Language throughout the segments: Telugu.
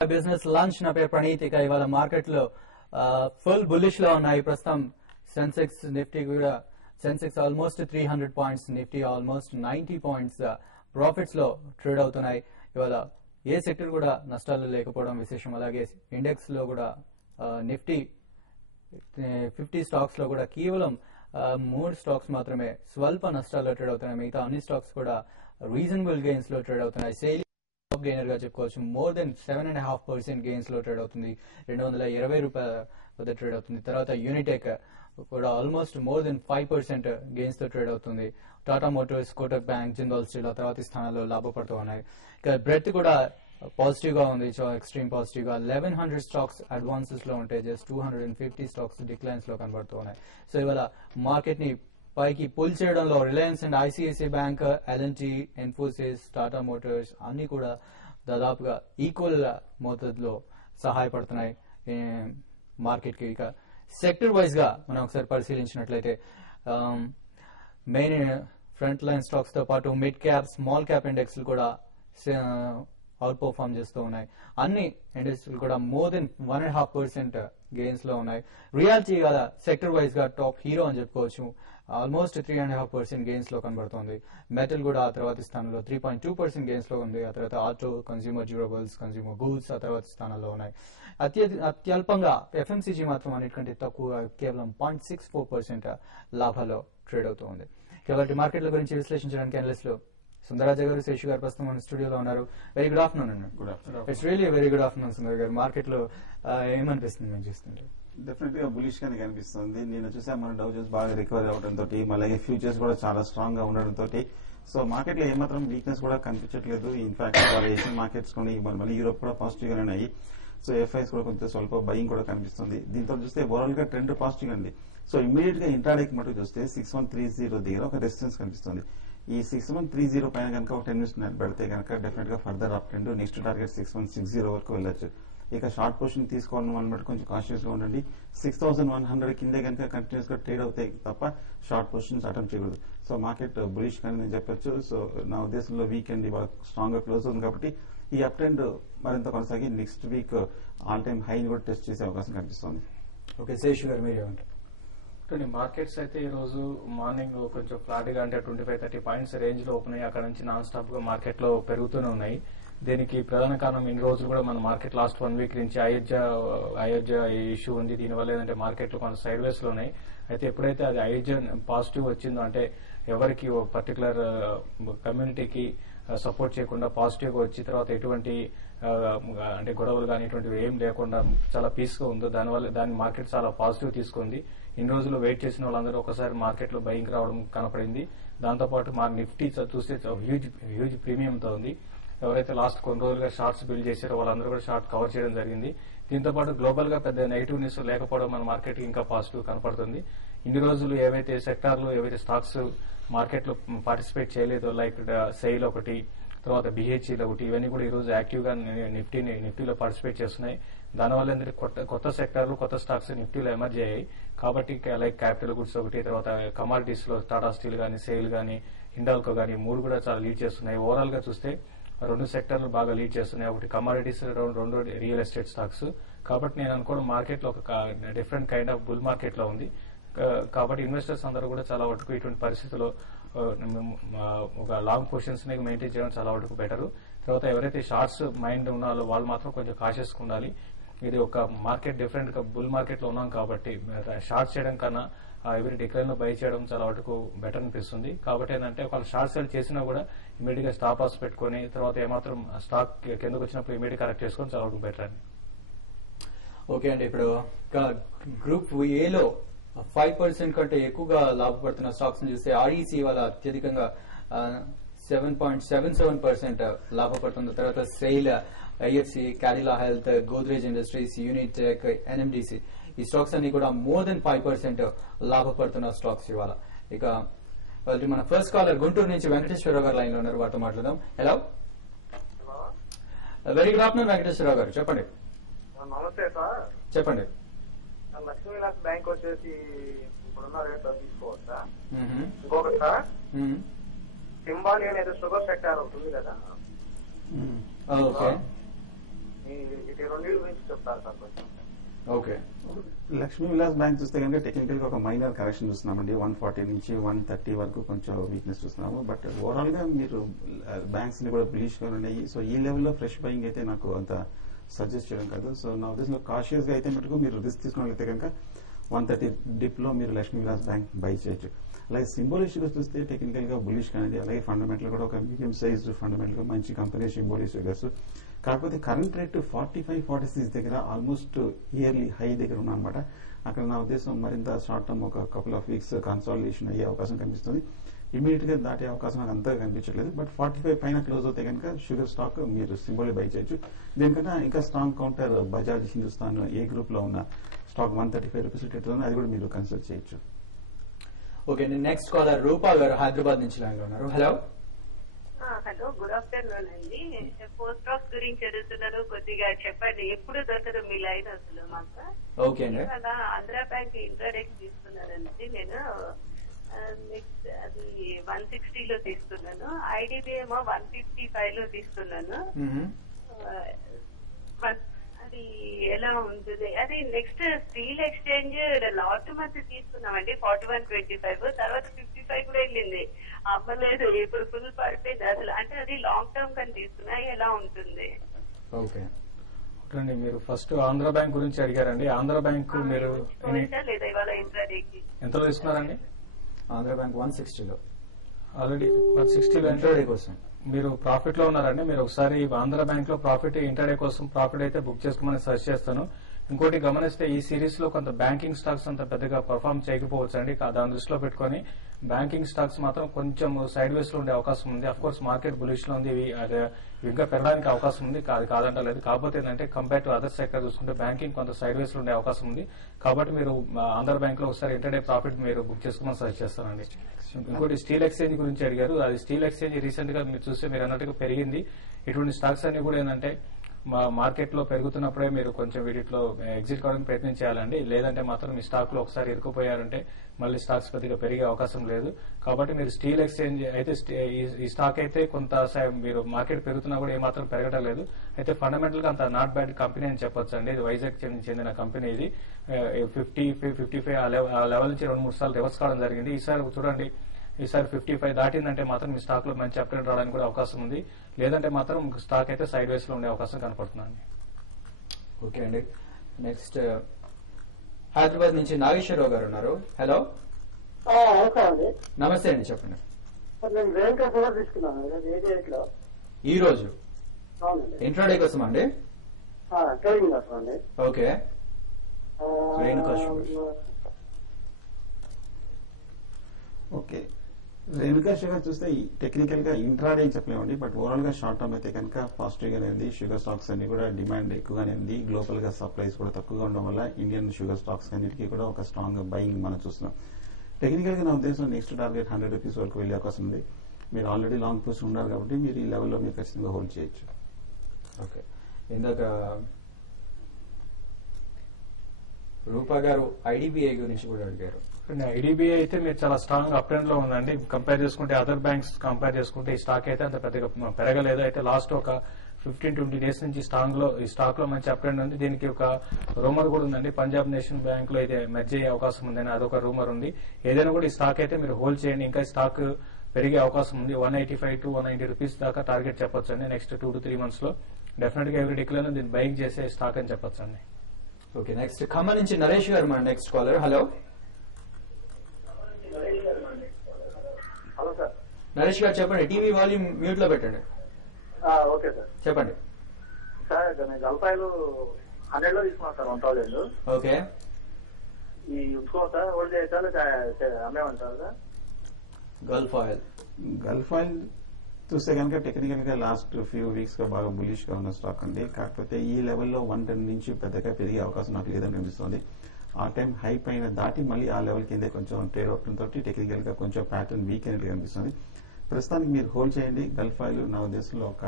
బిజినెస్ లంచ్ నా పేరు ప్రణీత్. ఇక ఇవాళ మార్కెట్ లో ఫుల్ బుల్లిష్ లో ఉన్నాయి. ప్రస్తుతం సెన్సెక్స్ నిఫ్టీ కూడా Sensex almost 300 points, Nifty almost 90 points profits లో ట్రేడ్ అవుతున్నాయి. ఇవాళ ఏ సెక్టర్ కూడా నష్టాలు లేకపోవడం విశేషం. అలాగే ఇండెక్స్ లో కూడా నిఫ్టీ 50 స్టాక్స్ లో కూడా కేవలం 3 స్టాక్స్ మాత్రమే స్వల్ప నష్టాల్లో ట్రేడ్ అవుతున్నాయి. మిగతా అన్ని స్టాక్స్ కూడా రీజనబుల్ గెయిన్స్ లో ట్రేడ్ అవుతున్నాయి. సేల్ గెయినర్ గా చెప్పుకోవచ్చు. మోర్ దెన్ 7.5% గెయిన్స్ లో ట్రేడ్ అవుతుంది. 220 రూపాయల వద్ద ట్రేడ్ అవుతుంది. తర్వాత యూనిటెక్ కూడా ఆల్మోస్ట్ మోర్ దెన్ 5% గెయిన్స్ తో ట్రేడ్ అవుతుంది. Tata Motors, Kotak bank, Jindal steel తర్వాతి స్థానాల్లో లాభపడుతూ ఉన్నాయి. ఇక బ్రెత్ కూడా పాజిటివ్ గా ఉంది, చాలా ఎక్స్ట్రీమ్ పాజిటివ్ గా. 1100 స్టాక్స్ అడ్వాన్సెస్ లో ఉంటే జస్ట్ 250 స్టాక్స్ డిక్లైన్స్ లో కనబడుతూ ఉన్నాయి. సో ఇవాళ మార్కెట్ ని పైకి పుల్ చేయడంలో Reliance and ICICI bank, LNT, Infosys, Tata Motors అన్ని కూడా దాదాపుగా ఈక్వల్ మోతాదులో సహాయపడుతున్నాయి మార్కెట్ కి. ఇక సెక్టర్ వైజ్ గా మనం ఒకసారి పరిశీలించినట్లయితే మెయిన్ ఫ్రంట్ లైన్ స్టాక్స్ తో పాటు mid cap, small cap index కూడా అవుట్ పర్ఫార్మ్ చేస్తూ ఉన్నాయి. అన్ని ఇండస్ట్రీలు కూడా మోర్ దెన్ 1.5% గెయిన్స్ లో ఉన్నాయి. రియాలిటీ గల సెక్టర్ వైజ్ గా టాప్ హీరో అని చెప్పుకోవచ్చు. ఆల్మోస్ట్ 3.5% గెయిన్స్ లో కనబడుతోంది. మెటల్ కూడా ఆ తర్వాతి స్థానంలో 3.2% గెయిన్స్ లో ఉంది. ఆ తర్వాత auto, consumer durables, consumer goods ఆ తర్వాతి స్థానంలో ఉన్నాయి. అత్యల్పంగా ఎఫ్ఎంసీజీ మాత్రం అన్నిటికంటే తక్కువ, కేవలం 0.64% లాభాల్లో ట్రేడ్ అవుతూ ఉంది. కాబట్టి మార్కెట్ల గురించి విశ్లేషించడానికి అనలిస్టులు సుందరరాజ గారు, శేషు గారు ప్రస్తుతం మన స్టూడియోలో ఉన్నారు. వెరీ గుడ్ ఆఫ్టర్నూన్ అండి. It's really very good afternoon Sundar గారు. మార్కెట్ లో ఏమనిపిస్తుంది మేము చూస్తుంటే? డెఫినెట్ గా బులిష్ గానే కనిపిస్తుంది. నేను చూసాం మన డౌ జోన్స్ బాగా రికవరీ అవడంతో, అలాగే ఫ్యూచర్స్ కూడా చాలా స్ట్రాంగ్ గా ఉండడంతో సో మార్కెట్ లో ఏమాత్రం వీక్నెస్ కూడా కనిపించట్లేదు. ఇన్ఫాక్ట్ ఏషియన్ మార్కెట్స్ కూడా మళ్ళీ యూరోప్ కూడా పాజిటివ్ గానే ఉన్నాయి. సో ఎఫ్ఐస్ కూడా కొంచెం స్వల్ప బయింగ్ కూడా కనిపిస్తుంది. దీంతో చూస్తే ఓవరాల్ గా ట్రెండ్ పాజిటివ్ అండి. సో ఇమీడియట్ గా ఇంట్రాడేకి మటుకు చూస్తే 6130 దగ్గర ఒక రెసిస్టెన్స్ కనిపిస్తుంది. ఈ 6130 పైన కనుక ఒక 10 మినిట్స్ పెడితే కనుక డెఫినెట్ గా further up trend next target 6160 వరకు వెళ్ళొచ్చు. ఇక షార్ట్ పొజిషన్ తీసుకోవడం అన్నమాట కొంచెం కాన్షియస్ గా ఉండండి. 6100 కిందే కనుక కంటిన్యూస్ గా ట్రేడ్ అవుతాయి తప్ప షార్ట్ పొజిషన్స్ అటెంప్ట్ చేయకూడదు. సో మార్కెట్ బులిష్ కానీ నేను చెప్పొచ్చు. సో నా ఉద్దేశంలో వీకెండ్ ఇవాళ స్ట్రాంగ్ గా క్లోజ్ అవుతుంది కాబట్టి ఈ అప్ ట్రెండ్ మరింత కొనసాగి నెక్స్ట్ వీక్ ఆల్ టైమ్ హైని కూడా టెస్ట్ చేసే అవకాశం కనిపిస్తుంది. ఓకే, శేషు గారు మీరేమంటారు? మార్కెట్స్ అయితే ఈ రోజు మార్నింగ్ కొంచెం ఫ్లాట్ గా అంటే 25-30 పాయింట్స్ రేంజ్ లో ఓపెన్ అయ్యి అక్కడ నుంచి నాన్ స్టాప్ గా మార్కెట్ లో పెరుగుతూనే ఉన్నాయి. దీనికి ప్రధాన కారణం ఇన్ని రోజులు కూడా మన మార్కెట్ లాస్ట్ 1 వీక్ నుంచి అయోధ్య ఇష్యూ ఉంది. దీనివల్ల ఏంటంటే మార్కెట్లు కొంత సైడ్ వేస్ లో ఉన్నాయి. అయితే ఎప్పుడైతే అది అయోధ్య పాజిటివ్ వచ్చిందో, అంటే ఎవరికి పర్టికులర్ కమ్యూనిటీకి సపోర్ట్ చేయకుండా పాజిటివ్ గా వచ్చి తర్వాత ఎటువంటి అంటే గొడవలు కానీ ఇటువంటివి ఏం లేకుండా చాలా పీస్ గా ఉందో దానివల్ల దాని మార్కెట్ చాలా పాజిటివ్ తీసుకుంది. ఇన్ని రోజులు వెయిట్ చేసిన వాళ్ళందరూ ఒకసారి మార్కెట్ లో బయింగ్ రావడం కనపడింది. దాంతోపాటు మా నిఫ్టీ చూస్తే హ్యూజ్ ప్రీమియంతో ఉంది. ఎవరైతే లాస్ట్ కొన్ని రోజులుగా షార్ట్స్ బిల్డ్ చేశారో వాళ్ళందరూ కూడా షార్ట్ కవర్ చేయడం జరిగింది. దీంతో పాటు గ్లోబల్ గా పెద్ద నెగిటివ్ న్యూస్ లేకపోవడం మన మార్కెట్ ఇంకా పాజిటివ్ కనపడుతుంది. ఇన్ని రోజులు ఏవైతే సెక్టార్లు ఏవైతే స్టాక్స్ మార్కెట్ లో పార్టిసిపేట్ చేయలేదో, లైక్ సెయిల్ ఒకటి, తర్వాత బిహెచ్ఈల్ ఒకటి, ఇవన్నీ కూడా ఈ రోజు యాక్టివ్ గా నిఫ్టీలో పార్టిసిపేట్ చేస్తున్నాయి. దానివల్ల ఏంటంటే కొత్త సెక్టార్లు, కొత్త స్టాక్స్ నిఫ్టీలో ఎమర్జ్ అయ్యాయి. కాబట్టి లైక్ క్యాపిటల్ గుడ్స్ ఒకటి, తర్వాత కమాడిటీస్ లో టాటా స్టీల్ గానీ, సెయిల్ గానీ, హిండాల్కో గానీ 3 కూడా చాలా లీడ్ చేస్తున్నాయి. ఓవరాల్ గా చూస్తే 2 సెక్టర్లు బాగా లీడ్ చేస్తున్నాయి. ఒకటి కమాడిటీస్, 2 రియల్ ఎస్టేట్ స్టాక్స్. కాబట్టి నేను అనుకోవడం మార్కెట్ లో ఒక different kind of bull market లో ఉంది. కాబట్టి ఇన్వెస్టర్స్ అందరూ కూడా చాలా వరకు ఇటువంటి పరిస్థితుల్లో ఒక లాంగ్ పొజిషన్స్ ని మెయింటైన్ చేయడం చాలా వరకు బెటర్. తర్వాత ఎవరైతే షార్ట్స్ మైండ్ ఉన్నారో వాళ్ళు మాత్రం కొంచెం కాషియస్ గా ఉండాలి. ఇది ఒక మార్కెట్ డిఫరెంట్ గా బుల్ మార్కెట్ లో ఉన్నాం కాబట్టి షార్ట్స్ చేయడం కన్నా ఎవరి డిక్లైన్ లో బై చేయడం చాలా వరకు బెటర్ అనిపిస్తుంది. కాబట్టి ఏంటంటే ఒకవేళ షార్ట్ సెల్ చేసినా కూడా ఇమీడియట్ గా స్టాప్ లాస్ పెట్టుకుని తర్వాత ఏమాత్రం స్టాక్ కిందకు వచ్చినప్పుడు ఇమీడియట్ కరెక్ట్ చేసుకొని చాలా వరకు బెటర్ అండి. ఓకే అండి, ఇప్పుడు గ్రూప్ ఏలో 5% కంటే ఎక్కువగా లాభపడుతున్న స్టాక్స్ చూస్తే ఆర్ఈసీ వాళ్ళ అత్యధికంగా 7.77% లాభపడుతుంది. తర్వాత SAIL, IFC, Cadila health, Godrej industries, Unitech, NMDC ఈ స్టాక్స్ అన్ని కూడా మోర్ దెన్ 5% లాభపడుతున్న స్టాక్స్ ఇవాళ. ఇక మన ఫస్ట్ కాలర్ గుంటూరు నుంచి వెంకటేశ్వరరావు గారు లైన్ లో ఉన్నారు, వారితో మాట్లాడదాం. Hello, very good afternoon Venkateswararao గారు, చెప్పండి. నమస్తే సార్. చెప్పండి. లక్ష్మీ విలాస్ బ్యాంక్ వచ్చేసి ఇప్పుడున్న రేట్ తీసుకోవచ్చా? ఇంకొకటి సార్, సింబాలి అనేది షుగర్ సెక్టార్ ఉంటుంది కదా, ఇటు రెండింటి గురించి చెప్తారు సార్ కొంచెం. ఓకే. లక్ష్మీ విలాస్ బ్యాంక్ చూస్తే కనుక టెక్నికల్ గా ఒక మైనర్ కరెక్షన్ చూస్తున్నామండి. 140 నుంచి 130 వరకు కొంచెం వీక్నెస్ చూస్తున్నాము. బట్ ఓవరాల్ గా మీరు బ్యాంక్స్ ని కూడా బులిష్ గా ఉన్నాయి. సో ఈ లెవెల్లో ఫ్రెష్ బయింగ్ అయితే నాకు అంత సజెస్ట్ చేయడం కాదు. సో నా ఉద్దేశంలో కాషియస్ గా అయితే మటుకు మీరు రిస్క్ తీసుకున్నట్లయితే కనుక 130 డిప్ లో మీరు లక్ష్మీ విలాస్ బ్యాంక్ బై చేయొచ్చు. అలాగే సింబాలిక్ గా చూస్తే టెక్నికల్ గా బులిష్ అనేది, అలాగే ఫండమెంటల్ కూడా ఒక మీడియం సైజ్ ఫండమెంటల్ గా మంచి కంపెనీ సింబాలిక్ ఫిగర్స్. కాకపోతే కరెంట్ రేట్ 45-46 దగ్గర ఆల్మోస్ట్ ఇయర్లీ హై దగ్గర ఉన్నమాట. అక్కడ నా ఉద్దేశం మరింత షార్ట్ టర్మ్ ఒక కపుల్ ఆఫ్ వీక్స్ కన్సాలిడేషన్ అయ్యే అవకాశం కనిపిస్తుంది. ఇమీడియట్ గా దాటే అవకాశం నాకు అంతగా కనిపించట్లేదు. బట్ 45 పైన క్లోజ్ అవుతే కనుక షుగర్ స్టాక్ మీరు సింబాలిక్ బై చేయొచ్చు. దీనికన్నా ఇంకా స్ట్రాంగ్ కౌంటర్ బజాజ్ హిందుస్థాన్ ఏ గ్రూప్ లో ఉన్న స్టాక్ 135 రూపీస్ రేట్ అది కూడా మీరు కన్సిడర్ చేయొచ్చు. ఓకే, నెక్స్ట్ కాలర్ రూపా గారు హైదరాబాద్ నుంచి లైన్ లో ఉన్నారు. హలో. హలో, గుడ్ ఆఫ్టర్నూన్ అండి. పోస్ట్ స్టాక్స్ గురించి అడుగుతున్నారు, కొద్దిగా చెప్పండి. ఎప్పుడు దొరకదు మీ లైన్ అసలు మాకు. ఓకే అండి. అలా ఆంధ్ర బ్యాంక్ ఇంట్రాడేకి తీసుకున్నానండి నేను. నెక్స్ట్ అది 160 లో తీసుకున్నాను. ఐడిబిఐ 155 లో తీసుకున్నాను. అది ఎలా ఉంటుంది? అది next steel exchange last month తీసుకున్నామండి 41.25, తర్వాత 55 కూడా వెళ్ళింది, అమ్మలేదు. ఇప్పుడు ఫుల్ పడిపోయింది అసలు. అంటే అది లాంగ్ టర్మ్ కానీ తీసుకున్నా ఎలా ఉంటుంది? ఓకే ఓకే, మీరు ఫస్ట్ ఆంధ్ర బ్యాంక్ గురించి అడిగారండి. ఆంధ్ర బ్యాంక్ మీరు లేదా ఇవాళ ఇంట్రాడేకి ఎంతలో తీసుకున్నారండి? ఆంధ్ర బ్యాంక్ 160లో ఆల్రెడీ 160లో ఇంట్రాడే కోసం మీరు ప్రాఫిట్ లో ఉన్నారండి. మీరు ఒకసారి ఆంధ్ర బ్యాంక్ లో ప్రాఫిట్ ఇంటర్డే కోసం ప్రాఫిట్ అయితే బుక్ చేసుకోమని సజెస్ట్ చేస్తాను. ఇంకోటి గమనిస్తే ఈ సిరీస్ లో కొంత బ్యాంకింగ్ స్టాక్స్ అంత పెద్దగా పర్ఫార్మ్ చేయకపోవచ్చు అండి. దాని దృష్టిలో పెట్టుకుని బ్యాంకింగ్ స్టాక్స్ మాత్రం కొంచెం సైడ్ వేస్ లో ఉండే అవకాశం ఉంది. అఫ్ కోర్స్ మార్కెట్ బులిష్ లో ఉంది, ఇవి ఇంకా పెరగడానికి అవకాశం ఉంది, కాదంటలేదు. కాకపోతే ఏంటంటే కంపేర్ టు అదర్ సెక్టర్ చూసుకుంటే బ్యాంకింగ్ కొంత సైడ్ వేస్ లో ఉండే అవకాశం ఉంది. కాబట్టి మీరు ఆంధ్ర బ్యాంక్ లో ఒకసారి ఇంటర్డే ప్రాఫిట్ మీరు బుక్ చేసుకోమని సజెస్ట్ చేస్తానండి. ఇంకోటి స్టీల్ ఎక్స్చేంజ్ గురించి అడిగారు. అది స్టీల్ ఎక్స్చేంజ్ రీసెంట్ గా మీరు చూస్తే మీరు అన్నట్టుగా పెరిగింది. ఇటువంటి స్టాక్స్ అన్ని కూడా ఏంటంటే మార్కెట్ లో పెరుగుతున్నప్పుడే మీరు కొంచెం వీటిలో ఎగ్జిట్ కావడానికి ప్రయత్నం చేయాలండి. లేదంటే మాత్రం మీ స్టాక్ లో ఒకసారి ఇరుక్కుపోయారంటే మళ్ళీ స్టాక్స్ కొద్దిగా పెరిగే అవకాశం లేదు. కాబట్టి మీరు స్టీల్ ఎక్స్చేంజ్ అయితే ఈ స్టాక్ అయితే కొంత మీరు మార్కెట్ పెరుగుతున్నా కూడా ఏమాత్రం పెరగడం లేదు. అయితే ఫండమెంటల్ గా అంత నాట్ బ్యాడ్ కంపెనీ అని చెప్పొచ్చు అండి. ఇది వైజాగ్ చెందిన కంపెనీ. ఇది 55 ఆ లెవెల్ నుంచి 2-3 సార్లు రివర్స్ కావడం జరిగింది. ఈసారి చూడండి, ఈసారి 55 దాటిందంటే మాత్రం మీ స్టాక్ లో మంచి అప్గ్రేడ్ రావడానికి కూడా అవకాశం ఉంది. లేదంటే మాత్రం స్టాక్ అయితే సైడ్ వేస్ లో ఉండే అవకాశం కనపడుతుందండి. ఓకే అండి. నెక్స్ట్ హైదరాబాద్ నుంచి నాగేశ్వరరావు గారు ఉన్నారు. హలో. నమస్తే అండి, చెప్పండి. ఈ రోజు ఇంట్రాడే కోసం అండి. ఓకే, ఓకే, రేణుకా షుగర్ చూస్తే టెక్నికల్ గా ఇంట్రాడే అని చెప్పలేమండి. బట్ ఓవరాల్ గా షార్ట్ టర్మ్ అయితే కనుక పాజిటివ్ గానే ఉంది. షుగర్ స్టాక్స్ అన్ని కూడా డిమాండ్ ఎక్కువగానే ఉంది. గ్లోబల్ గా సప్లైస్ కూడా తక్కువగా ఉండడం వల్ల ఇండియన్ షుగర్ స్టాక్స్ అన్నిటికీ కూడా ఒక స్ట్రాంగ్ బయింగ్ మనం చూస్తున్నాం. టెక్నికల్ గా నా ఉద్దేశం నెక్స్ట్ టార్గెట్ 100 రూపీస్ వరకు వెళ్లే అవకాశం ఉంది. మీరు ఆల్రెడీ లాంగ్ పొజిషన్ ఉన్నారు కాబట్టి మీరు ఈ లెవెల్లో మీరు ఖచ్చితంగా హోల్డ్ చేయొచ్చు. ఓకే, ఇందాక రూపా గారు ఐడిబిఐ గురించి కూడా అడిగారు. ఐడిబిఐ అయితే మీరు చాలా స్ట్రాంగ్ అప్ ట్రెండ్ లో ఉందండి. కంపేర్ చేసుకుంటే అదర్ బ్యాంక్స్ కంపేర్ చేసుకుంటే ఈ స్టాక్ అయితే అంత పెద్దగా పెరగలేదు. అయితే లాస్ట్ ఒక 15-20 డేస్ నుంచి ఈ స్టాక్ లో మంచి అప్ ట్రెండ్ ఉంది. దీనికి ఒక రూమర్ కూడా ఉందండి, పంజాబ్ నేషనల్ బ్యాంక్ లో అయితే మెర్జ్ అయ్యే అవకాశం ఉందని అదొక రూమర్ ఉంది. ఏదైనా కూడా ఈ స్టాక్ అయితే మీరు హోల్డ్ చేయండి. ఇంకా స్టాక్ పెరిగే అవకాశం ఉంది. 185 to 190 రూపీస్ దాకా టార్గెట్ చెప్పొచ్చు అండి. నెక్స్ట్ 2 to 3 months లో డెఫినెట్ గా ఎవ్రీ డిక్లైన్ దీన్ని బయింగ్ చేసే స్టాక్ అని చెప్పొచ్చు అండి. ఓకే, నెక్స్ట్ ఖమ్మం నుంచి నరేష్ గారు మన next caller. Hello. Hello sir. Naresh గారు చెప్పండి, టీవీ వాల్యూమ్ మ్యూట్ లో పెట్టండి. ఓకే సార్, చెప్పండి. సార్ నేను గల్ఫాయిలు 100 లో తీసుకున్నాను సార్, 1000. ఓకే, ఈ ఉంచుకోవాలి సార్, హోల్డ్ చేయొచ్చా అమ్మేమంటారు సార్? గల్ఫ్ ఆయిల్ చూస్తే కనుక టెక్నికల్ గా లాస్ట్ ఫ్యూ వీక్స్ గా బాగా బులిష్ గా ఉన్న స్టాక్ అండి. కాకపోతే ఈ లెవెల్లో 110 నుంచి పెద్దగా పెరిగే అవకాశం నాకు లేదని కనిపిస్తుంది. ఆ టైం హై పైన దాటి మళ్ళీ ఆ లెవెల్ కింద కొంచెం ట్రేడ్ అవటం తోటి టెక్నికల్ గా కొంచెం ప్యాటర్న్ వీక్ అయినట్టు కనిపిస్తుంది. ప్రస్తుతానికి మీరు హోల్డ్ చేయండి. గల్ఫ్ ఆయిల్ నా ఉద్దేశంలో ఒక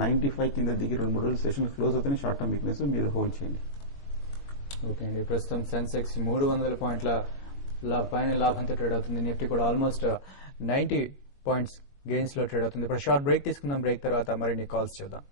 95 కింద దిగి 2-3 రోజులు సెషన్ క్లోజ్ అవుతాయి. షార్ట్ టర్మ్ వీక్నెస్ మీరు హోల్డ్ చేయండి. ఓకే అండి, ప్రస్తుతం సెన్సెక్స్ 300 పాయింట్ల పైన లాభంతో ట్రేడ్ అవుతుంది. నిఫ్టీ కూడా ఆల్మోస్ట్ 90 పాయింట్స్ గెయిన్స్ లో ట్రేడ్ అవుతుంది. ఇప్పుడు షార్ట్ బ్రేక్ తీసుకుందాం. బ్రేక్ తర్వాత మరిన్ని కాల్స్ చూద్దాం.